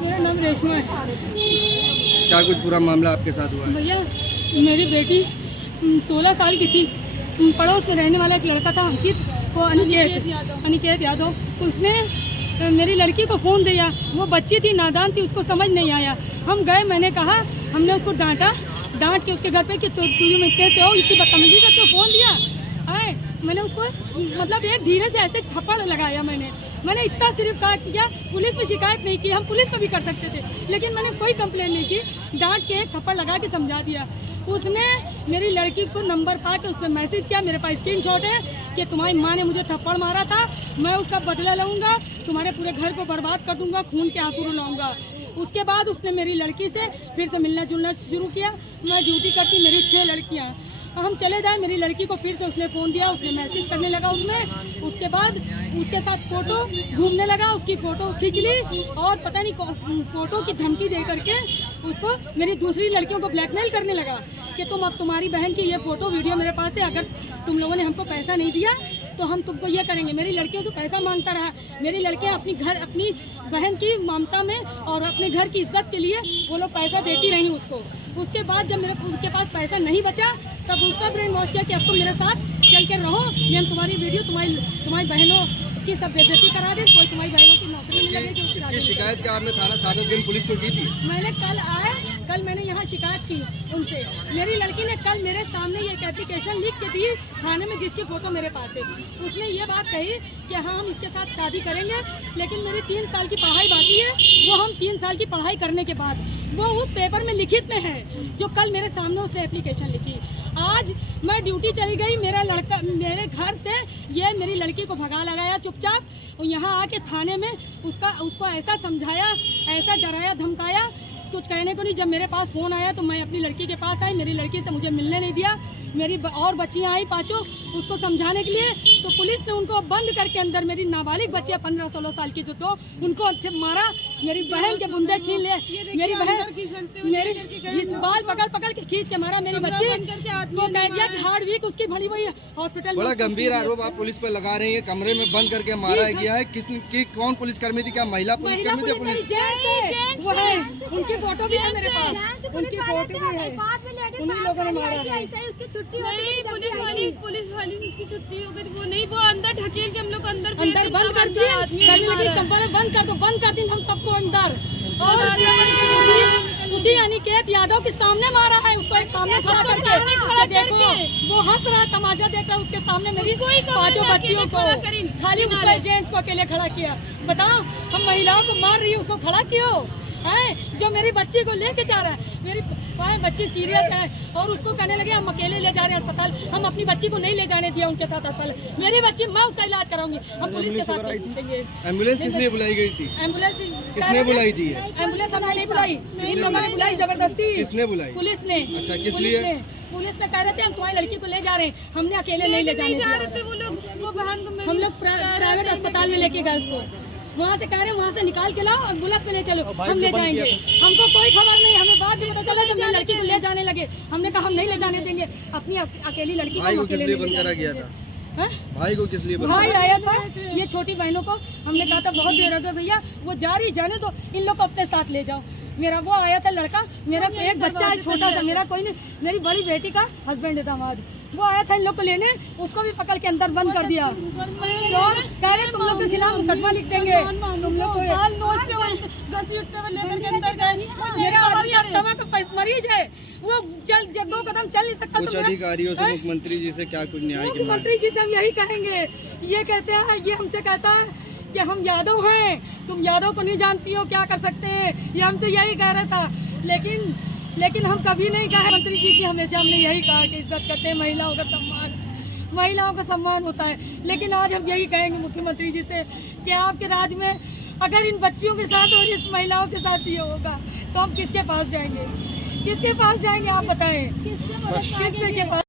मेरा नाम रेशमा है। क्या कुछ पूरा मामला आपके साथ हुआ है? भैया मेरी बेटी 16 साल की थी। पड़ोस में रहने वाला एक लड़का था अंकित, वो अनिकेत यादव, उसने मेरी लड़की को फ़ोन दिया। वो बच्ची थी, नादान थी, उसको समझ नहीं आया। हम गए, मैंने कहा, हमने उसको डांट के उसके घर पे कि तू कैसे हो, इतनी बदतमीजी करके फ़ोन दिया है। मैंने उसको मतलब एक धीरे से ऐसे थप्पड़ लगाया। मैंने इतना सिर्फ कहा किया, पुलिस में शिकायत नहीं की। हम पुलिस में भी कर सकते थे, लेकिन मैंने कोई कंप्लेंट नहीं की। डांट के एक थप्पड़ लगा के समझा दिया। उसने मेरी लड़की को नंबर पा के उसमें मैसेज किया, मेरे पास स्क्रीनशॉट है कि तुम्हारी माँ ने मुझे थप्पड़ मारा था, मैं उसका बदला लूँगा, तुम्हारे पूरे घर को बर्बाद कर दूँगा, खून के आंसू रुलाऊँगा। उसके बाद उसने मेरी लड़की से फिर से मिलना जुलना शुरू किया। मैं ड्यूटी करती, मेरी 6 लड़कियाँ, हम चले जाए, मेरी लड़की को फिर से उसने फ़ोन दिया, उसने मैसेज करने लगा उसमें। उसके बाद उसके साथ फ़ोटो घूमने लगा, उसकी फ़ोटो खींच ली और पता नहीं फ़ोटो की धमकी दे करके उसको मेरी दूसरी लड़कियों को ब्लैकमेल करने लगा कि तुम अब तुम्हारी बहन की ये फ़ोटो वीडियो मेरे पास है, अगर तुम लोगों ने हमको पैसा नहीं दिया तो हम तुमको ये करेंगे। मेरी लड़कियों से पैसा मांगता रहा। मेरी लड़कियाँ अपनी बहन की ममता में और अपने घर की इज्जत के लिए वो लोग पैसा देती रहीं उसको। उसके बाद जब उनके पास पैसा नहीं बचा, तब उसका ब्रेन वॉश किया कि अब तुम मेरे साथ चल के रहो, ये हम तुम्हारी वीडियो तुम्हारी बहनों की सब बेइज्जती करा दे, कोई तुम्हारी बहनों की नौकरी नहीं लगेगी। इसकी शिकायत क्या आपने थाना सादतगंज पुलिस को की थी? मैंने कल मैंने यहाँ शिकायत की उनसे। मेरी लड़की ने कल मेरे सामने ये एक एप्लीकेशन लिख के दी थाने में, जिसकी फ़ोटो मेरे पास है। उसने ये बात कही कि हाँ हम इसके साथ शादी करेंगे, लेकिन मेरी 3 साल की पढ़ाई बाकी है। वो हम 3 साल की पढ़ाई करने के बाद वो उस पेपर में लिखित में है जो कल मेरे सामने उसने एप्लीकेशन लिखी। आज मैं ड्यूटी चली गई, मेरा लड़का मेरे घर से ये मेरी लड़की को भगा लगाया चुपचाप, और यहाँ आके थाने में उसको ऐसा समझाया, ऐसा डराया धमकाया, कुछ कहने को नहीं। जब मेरे पास फ़ोन आया तो मैं अपनी लड़की के पास आई, मेरी लड़की से मुझे मिलने नहीं दिया। मेरी और बच्चियाँ आई 5 उसको समझाने के लिए, तो पुलिस ने उनको बंद करके अंदर, मेरी नाबालिग बच्चियाँ 15-16 साल की जो तो उनको अच्छे मारा, मेरी बहन के बुंदे छीन ले, मेरी बहन मेरी बाल पकड़ के खींच के मारा। मेरी बच्ची को कह दिया कि हार्ड वीक उसकी भरी हुई हॉस्पिटल। बड़ा गंभीर आरोप आप पुलिस पर लगा रही है, कमरे में बंद करके मारा गया है। कौन पुलिसकर्मी थी? क्या महिला पुलिसकर्मी थी? पुलिस वो है, उनकी फोटो भी है मेरे पास, उनकी फोटो भी है। उन्हीं लोगों ने मारा है। पुलिस वाली की छुट्टी हो गई, वो नहीं, वो अंदर ढकेल के हम लोग अंदर बंद कर दिए, कंपनी बंद कर दी हम सबको अंदर। और उसी अनिकेत यादव के सामने मारा है, उसको एक सामने खड़ा करके देखो, वो हंस रहा, तमाशा देख रहा है उसके सामने मेरी 5 बच्चियों को, खाली उसका जेंट्स को अकेले खड़ा किया। बताओ, हम महिलाओं को मार रही है, उसको खड़ा क्यों है? जो मेरी बच्ची को लेके जा रहा है, मेरी बच्ची सीरियस है और उसको कहने लगे हम अकेले ले जा रहे हैं अस्पताल। हम अपनी बच्ची को नहीं ले जाने दिया उनके साथ अस्पताल। मेरी बच्ची, मैं उसका इलाज कराऊंगी, हम पुलिस के साथ देंगे। एम्बुलेंस किस लिए बुलाई गई थी? एम्बुलेंस किसने बुलाई थी? एम्बुलेंस हमने नहीं बुलाई, इन लोगों ने बुलाई जबरदस्ती। किसने बुलाई? पुलिस ने। अच्छा, किस लिए? पुलिस ने कह रहे थे हम तुम्हारी लड़की को ले जा रहे हैं, हमने अकेले नहीं ले जाने दिया। वो लोग, वो बहन को हम लोग प्राइवेट अस्पताल में लेके गए उसको, वहाँ से कह रहे वहाँ से निकाल के लाओ और बुलेट पे ले चलो, हम ले जाएंगे। हमको कोई खबर नहीं, हमें बाद में पता चला जब मेरी लड़की को ले जाने लगे। हमने कहा हम नहीं ले जाने देंगे अपनी अकेली लड़की भाई को। को किस लिए बंद करा गया था? भाई को किस लिए? भाई आया था, ये छोटी बहनों को हमने कहा था बहुत देर हो गई भैया, वो जा रही जाने दो, इन लोग को अपने साथ ले जाओ। मेरा वो आया था लड़का, मेरा एक बच्चा है छोटा सा, मेरा कोई नहीं, मेरी बड़ी बेटी का हस्बैंड है दामाद, वो आया था इन लोग को लेने, उसको भी पकड़ के अंदर बंद कर दिया और कह रहे तुम लोग के खिलाफ मुकदमा लिख देंगे। तुम लोग मेरा आदमी अस्थमा का मरीज है, वो चल 2 कदम चल नहीं सकता। कुछ अधिकारियों से, मुख्यमंत्री जी से क्या कुछ न्याय? मुख्यमंत्री जी से हम यही कहेंगे, ये कहते हैं, ये हमसे कहता है कि हम यादव हैं, तुम यादव को नहीं जानती हो, क्या कर सकते हैं, ये हमसे यही कह रहा था। लेकिन हम कभी नहीं कहे मंत्री जी की, हमेशा हमने यही कहा कि इज्जत करते हैं, महिलाओं का सम्मान होता है। लेकिन आज हम यही कहेंगे मुख्यमंत्री जी से कि आपके राज्य में अगर इन बच्चियों के साथ और इस महिलाओं के साथ ये होगा तो हम किसके पास जाएंगे? आप बताएं, किसके पास?